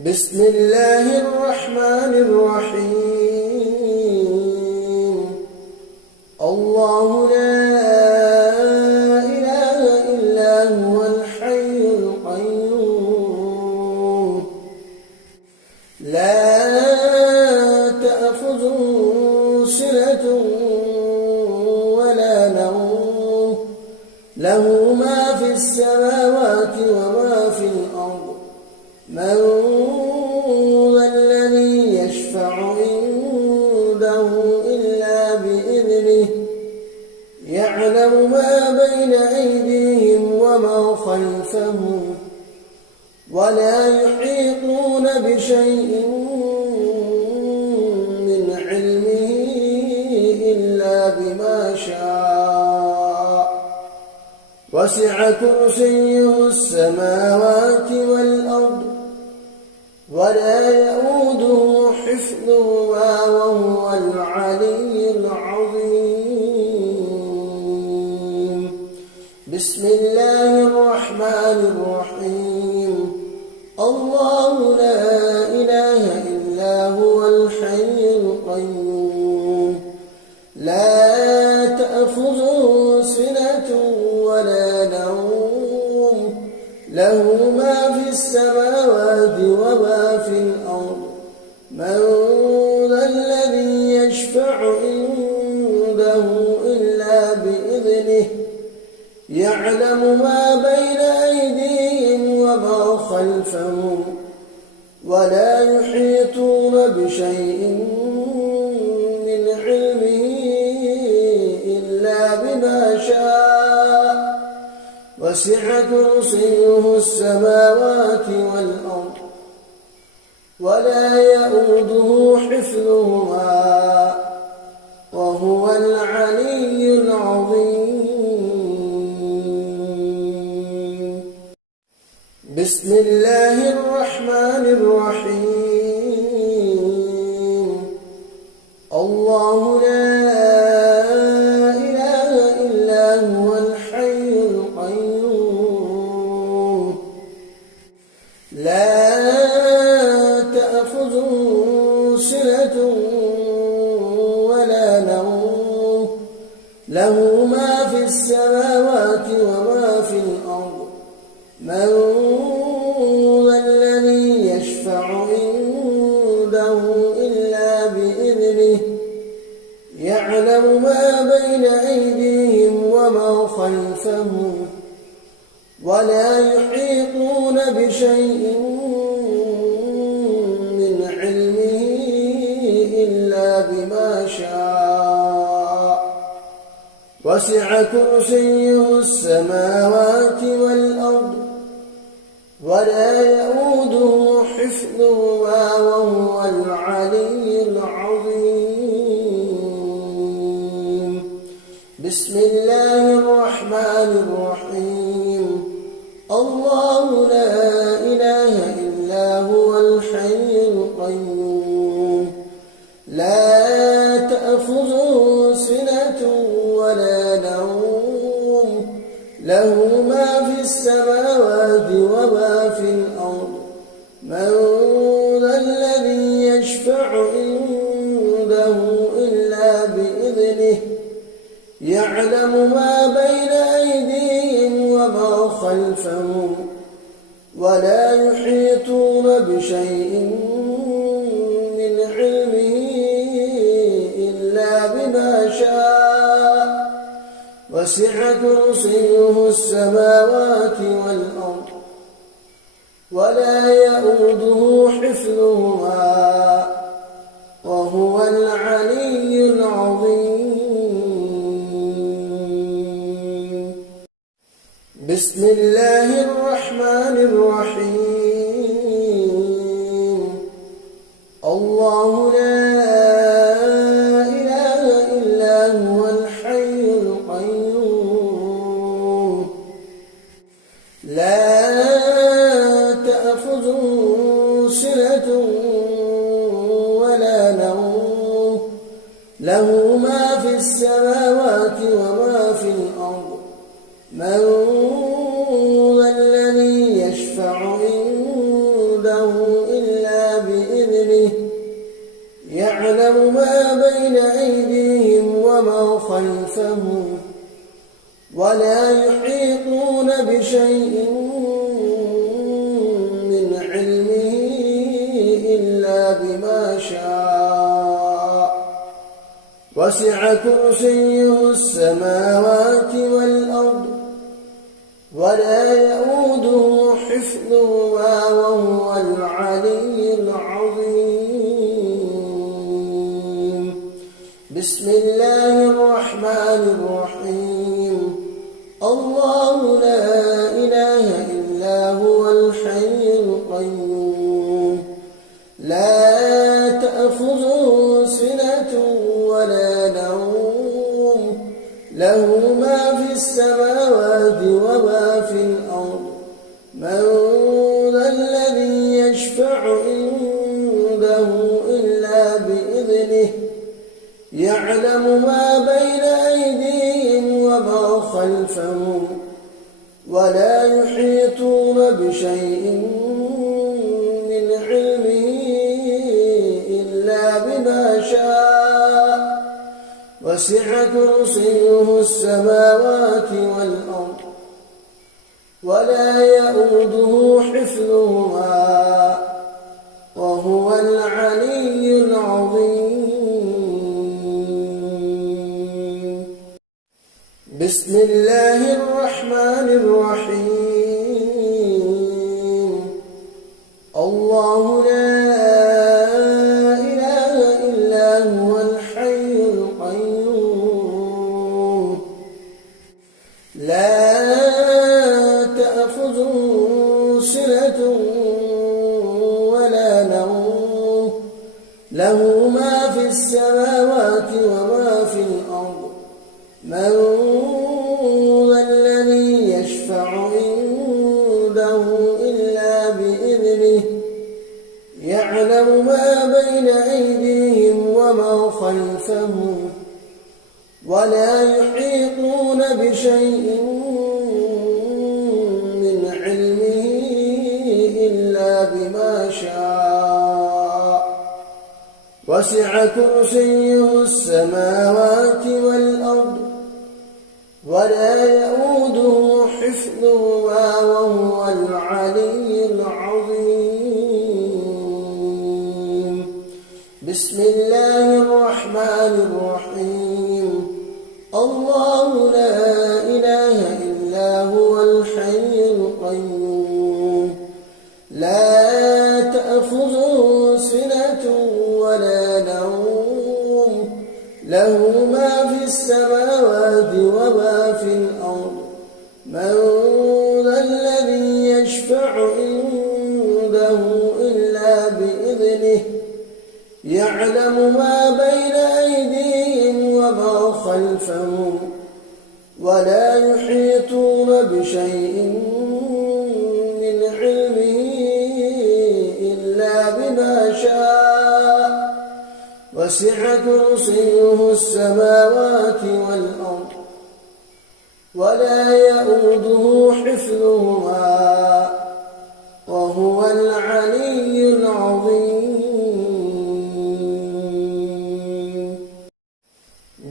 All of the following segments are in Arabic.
بسم الله الرحمن الرحيم. الله لا إله إلا هو الحي القيوم لا تأخذه سنة ولا نوم له ما في السماوات وما في الأرض من ذا الذي يشفع عنده إلا بإذنه يعلم ما بين أيديهم وما خلفهم ولا يحيطون بشيء من علمه إلا بما شاء وسع كرسيه السماوات والأرض ولا يئوده حفظهما وهو العلي العظيم. بسم الله الرحمن الرحيم. الله لا إله إلا هو الحي القيوم لا تأخذه سنة ولا نوم له ما في السماوات وما في الأرض من ذا الذي يشفع عنده إلا بإذنه يعلم ما بين أيديهم وما خلفهم ولا يحيطون بشيء من علمه إلا بما شاء وسع كرسيه السماوات والأرض ولا يئوده حفظهما وهو العلي العظيم. بسم الله الرحمن الرحيم. الله لا إله إلا هو الحي القيوم لا تأخذه سنة ولا نوم له ما في السماوات وما في الأرض من ذا الذي يشفع عنده إلا بإذنه يعلم ما بين أيديهم وما خلفهم ولا يحيطون بشيء من علمه إلا بما شاء وسع كرسيه السماوات والأرض ولا يئوده حفظهما وهو العلي العظيم. بسم الله الرحمن الرحيم. الله لا إله إلا هو الحي القيوم لا تأخذه سنة ولا نوم له ما في السماوات وما في الأرض من ذا الذي يشفع عنده إلا بإذنه يعلم ما بين أيديهم وما خلفهم ولا يحيطون بشيء من علمه إلا بما شاء وسع كرسيه السماوات والأرض ولا يئوده حفظهما وهو العلي العظيم. بسم الله الرحمن الرحيم. الله لا إله إلا هو الحي القيوم لا تأخذه سنة ولا نوم له ما في السماوات وما في الأرض من ذا الذي يشفع عنده إلا يعلم ما بين أيديهم وما خلفهم ولا يحيطون بشيء من علمه إلا بما شاء وسع كرسيه السماوات والأرض ولا يئوده حفظهما وهو العلي العظيم. بسم الله الرحمن الرحيم. الله لا إله إلا هو الحي القيوم لا تأخذه سنة ولا نوم له ما في السماوات وما في الأرض من ذا الذي يشفع عنده إلا بإذنه يعلم ما بين أيديهم وما خلفهم ولا يحيطون بشيء من علمه إلا بما شاء وسع كرسيه السماوات والأرض ولا يئوده حفظهما وهو العلي العظيم. بسم الله الرحمن الرحيم. الله لا إله إلا هو الحي القيوم لا تأخذه سنة ولا نوم له ما في السماوات وما في الأرض من ذا الذي يشفع عنده إلا بإذنه يعلم ما بين أيديهم وما خلفهم ولا يحيطون بشيء من علمه إلا بما شاء وسع كرسيه السماوات والأرض ولا يئوده حفظهما وهو العلي العظيم. بسم الله الرحمن الرحيم. الله لا إله إلا هو الحي القيوم لا تأخذه سنة ولا نوم له ما في السماوات وما في الأرض من ذا الذي يشفع عنده إلا بإذنه يعلم ما بين أيديهم وما خلفهم ولا يحيطون بشيء من علمه إلا بما شاء وسع كرسيه السماوات والأرض ولا يئوده حفظهما وهو العلي العظيم.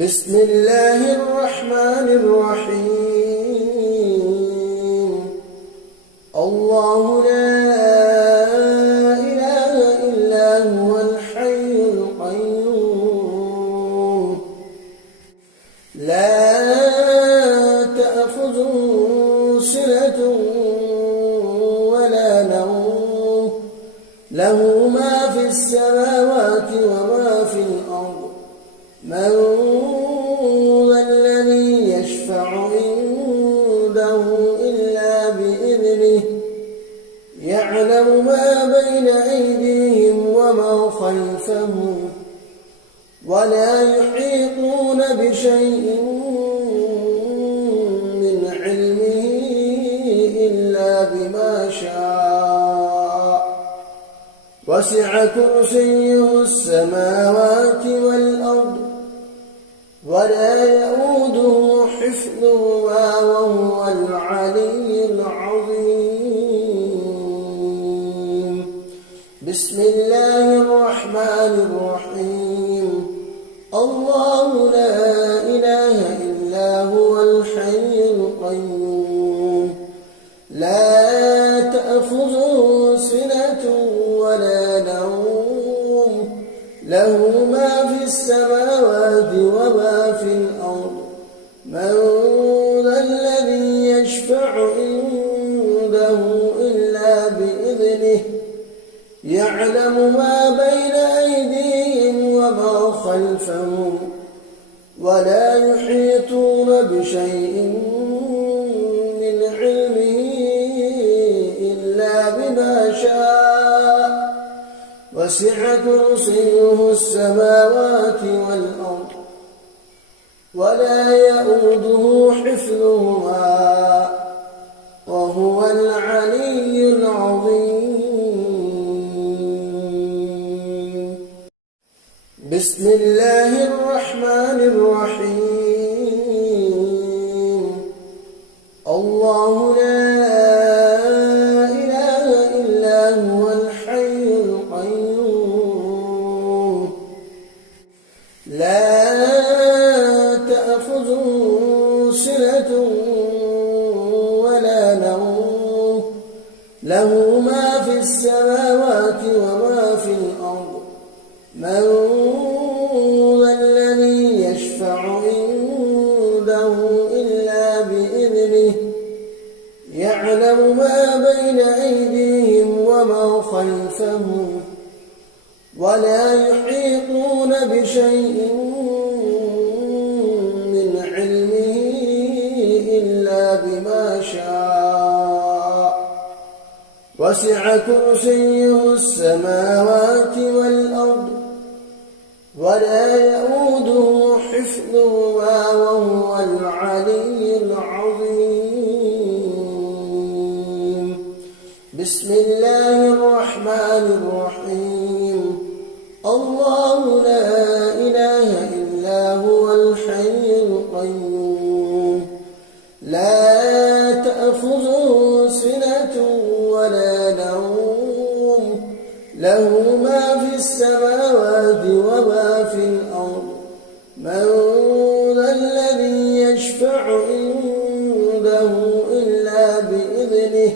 بسم الله الرحمن الرحيم. الله لا إله إلا هو الحي القيوم لا تأخذه سنة ولا نوم له ما في السماوات وما في الأرض من ذا الذي يشفع عنده إلا بإذنه يعلم ما بين أيديهم وما خلفهم ولا يحيطون بشيء من علمه إلا بما شاء وسع كرسيه السماوات والأرض ولا يئوده حفظهما وهو العلي العظيم. بسم الله الرحمن الرحيم الله لا إله إلا هو الحي القيوم لا تأخذه سنة ولا نوم له ما في السماوات وما في الأرض من ذا الذي يشفع عنده إلا بإذنه يعلم ما بين أيديهم وما خلفهم ولا يحيطون بشيء من علمه إلا بما شاء وسع كرسيه السماوات والأرض ولا يئوده حفظهما وهو العلي العظيم بسم الله الرحمن الرحيم الله لا إله إلا هو الحي القيوم لا تأخذه سنة ولا نوم له ما في السماوات وما في الأرض من ذا الذي يشفع عنده إلا بإذنه يعلم ما بين أيديهم وما خلفهم ولا يحيطون بشيء من علمه إلا بما شاء وسع كرسيه السماوات والأرض ولا يئوده حفظهما وهو العلي العظيم بسم الله الرحمن الرحيم الله لا إله إلا هو الحي القيوم لا تأخذه سنة ولا نوم له ما في السماوات وما في الأرض من ذا الذي يشفع عنده إلا بإذنه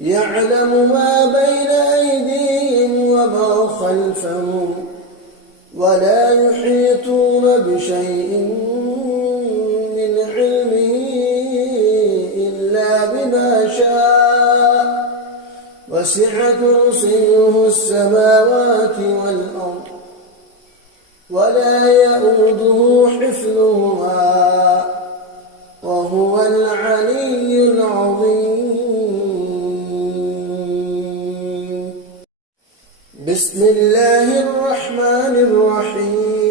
يعلم ما بين أيديهم وما خلفهم ولا يحيطون بشيء من علمه إلا بما شاء وسع كرسيه السماوات والأرض ولا يئوده حفظهما وهو العلي العظيم بسم الله الرحمن الرحيم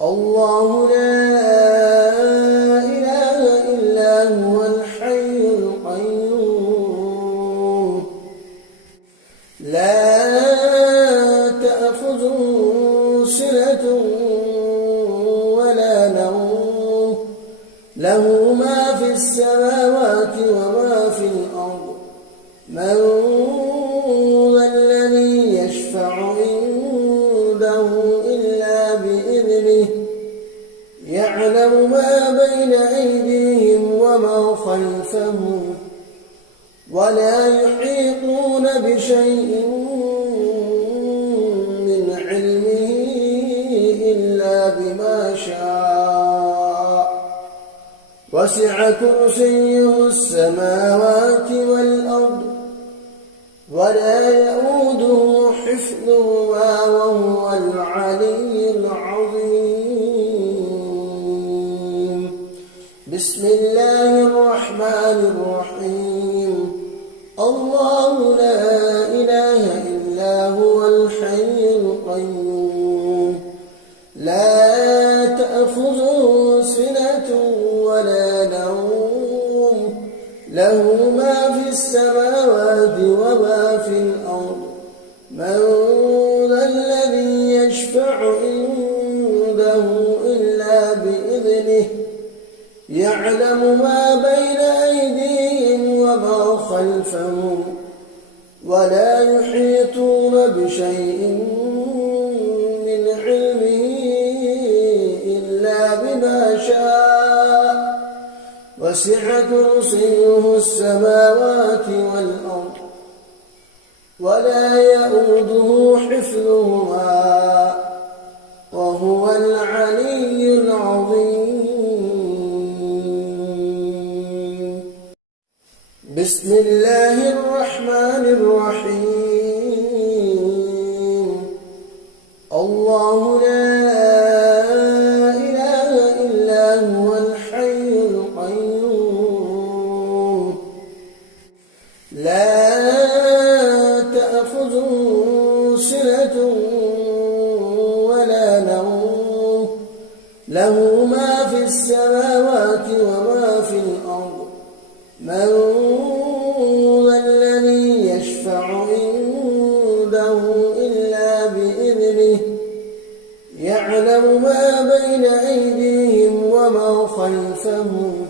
الله لا إله إلا هو الحي القيوم لا تأخذه سنة ولا نوم له ما في السماوات وما في الأرض من ذا الذي يشفع عنده إلا بإذنه يعلم ما بين أيديهم وما خلفهم ولا يحيطون بشيء من علمه إلا بما شاء وسع كرسيه السماوات والأرض ولا يئوده حفظهما وهو العلي العظيم بسم الله الرحمن الرحيم الله لا إله إلا هو الحي القيوم لا تأخذه سنة ولا نوم له ما في السماوات وما في الأرض من ذا الذي يشفع عنده إلا بإذنه يعلم ما بين أيديهم وما خلفهم ولا يحيطون بشيء من علمه إلا بما شاء وسع كرسيه السماوات والأرض ولا يئوده حفظهما وهو العلي العظيم. بسم الله الرحمن الرحيم. الله لا إله إلا هو الحي القيوم لا تأخذه سنة ولا نوم له ما في السماوات وما في الأرض من ذا الذي يشفع عنده إلا بإذنه يعلم ما بين أيديهم وما خلفهم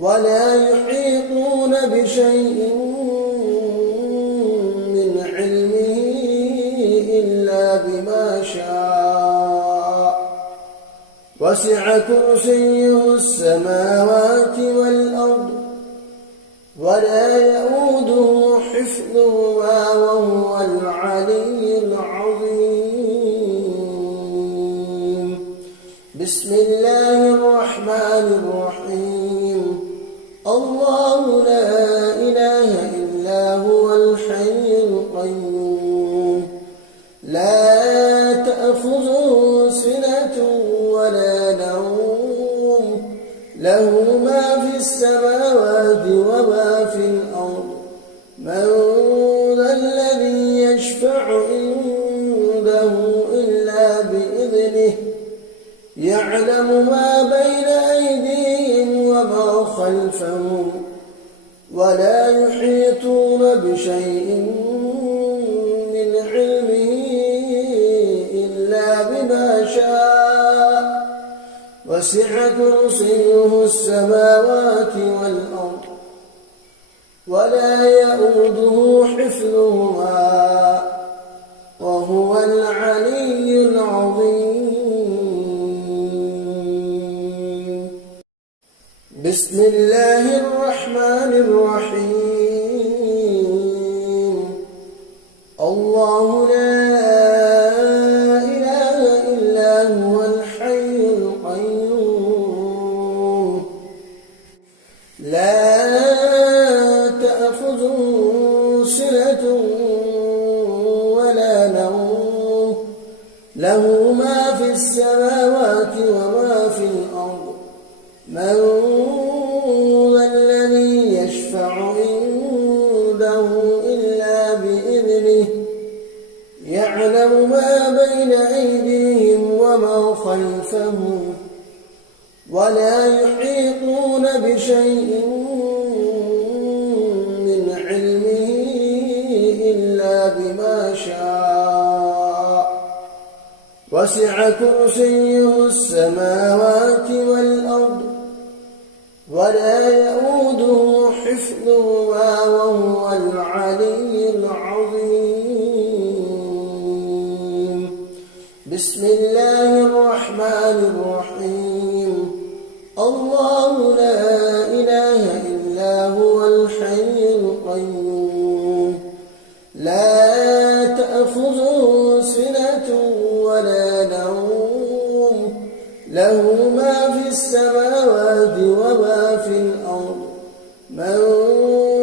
ولا يحيطون بشيء من علمه إلا بما شاء وسع كرسيه السماوات والأرض ولا يئوده حفظهما وهو العلي العظيم. بسم الله الرحمن الرحيم. الله لا إله إلا هو الحي القيوم لا تأخذه سنة ولا نوم له ما في السماوات وما في الأرض من ذا الذي يشفع عنده إلا بإذنه يعلم ما بين أيديهم وما خلفهم ولا يحيطون بشيء من علمه إلا بما شاء وسع كرسيه السماوات والأرض ولا يئوده حفظهما وهو العلي العظيم. بسم الله الرحمن الرحيم. الله لا إله إلا هو الحي القيوم لا تأخذه سنة ولا نوم له ما في السماوات وما في الأرض من ذا الذي يشفع عنده إلا بإذنه يعلم ما بين أيديهم وما خلفهم ولا يحيطون بشيء من علمه إلا بما شاء وسع كرسيه السماوات والأرض ولا يئوده حفظهما وهو العلي العظيم. بسم الله الرحمن الرحيم. الله لا إله إلا هو الحي القيوم لا تأخذه سنة ولا نوم له ما في السماوات وما في الأرض من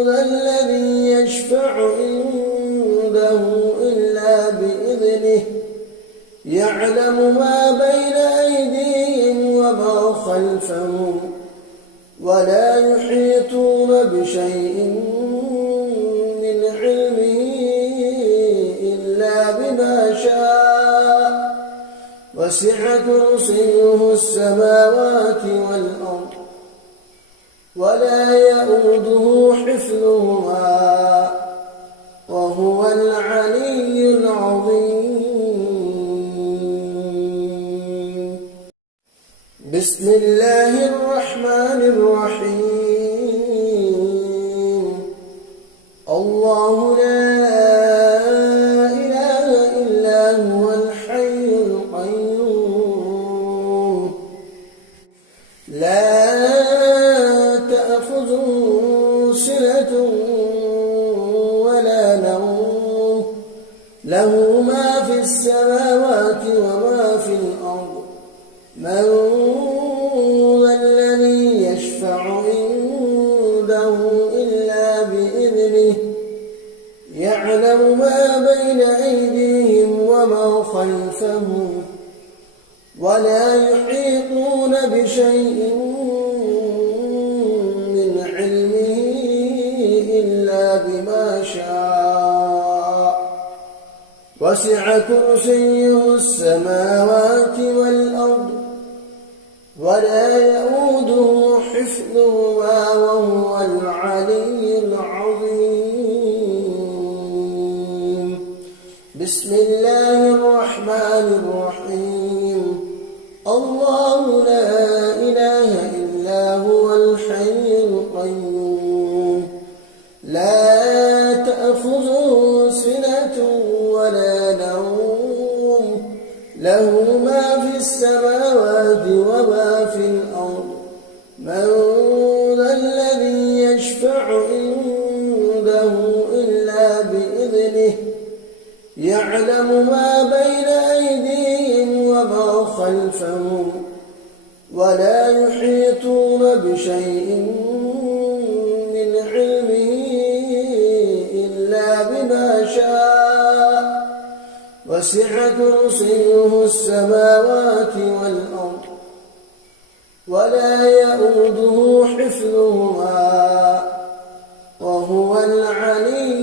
ذا الذي يشفع عنده إلا بإذنه يعلم ما بين أيديهم وما خلفهم ولا يحيطون بشيء من علمه إلا بما شاء وسع كرسيه السماوات والأرض ولا يئوده حفظهما وهو العلي العظيم. بسم الله الرحمن الرحيم. الله لا إله إلا هو الحي القيوم لا تأخذه سنة ولا نوم له ما في السماوات وما في الأرض من ذا الذي يشفع عنده إلا بإذنه يعلم ما بين أيديهم وما خلفهم ولا يحيطون بشيء من علمه إلا بما شاء وسع كرسيه السماوات والأرض ولا يئوده حفظهما وهو العلي العظيم بسم الله الرحمن الرحيم الله لا إله إلا هو الحي القيوم لا تأخذه سنة ولا نوم له ما في السماوات وما في الأرض من ذا الذي يشفع عنده إلا بإذنه يعلم ما بين أيديهم وما خلفهم ولا يحيطون بشيء من علمه إلا بما شاء وسع كرسيه السماوات والأرض ولا يئوده حفظهما وهو العلي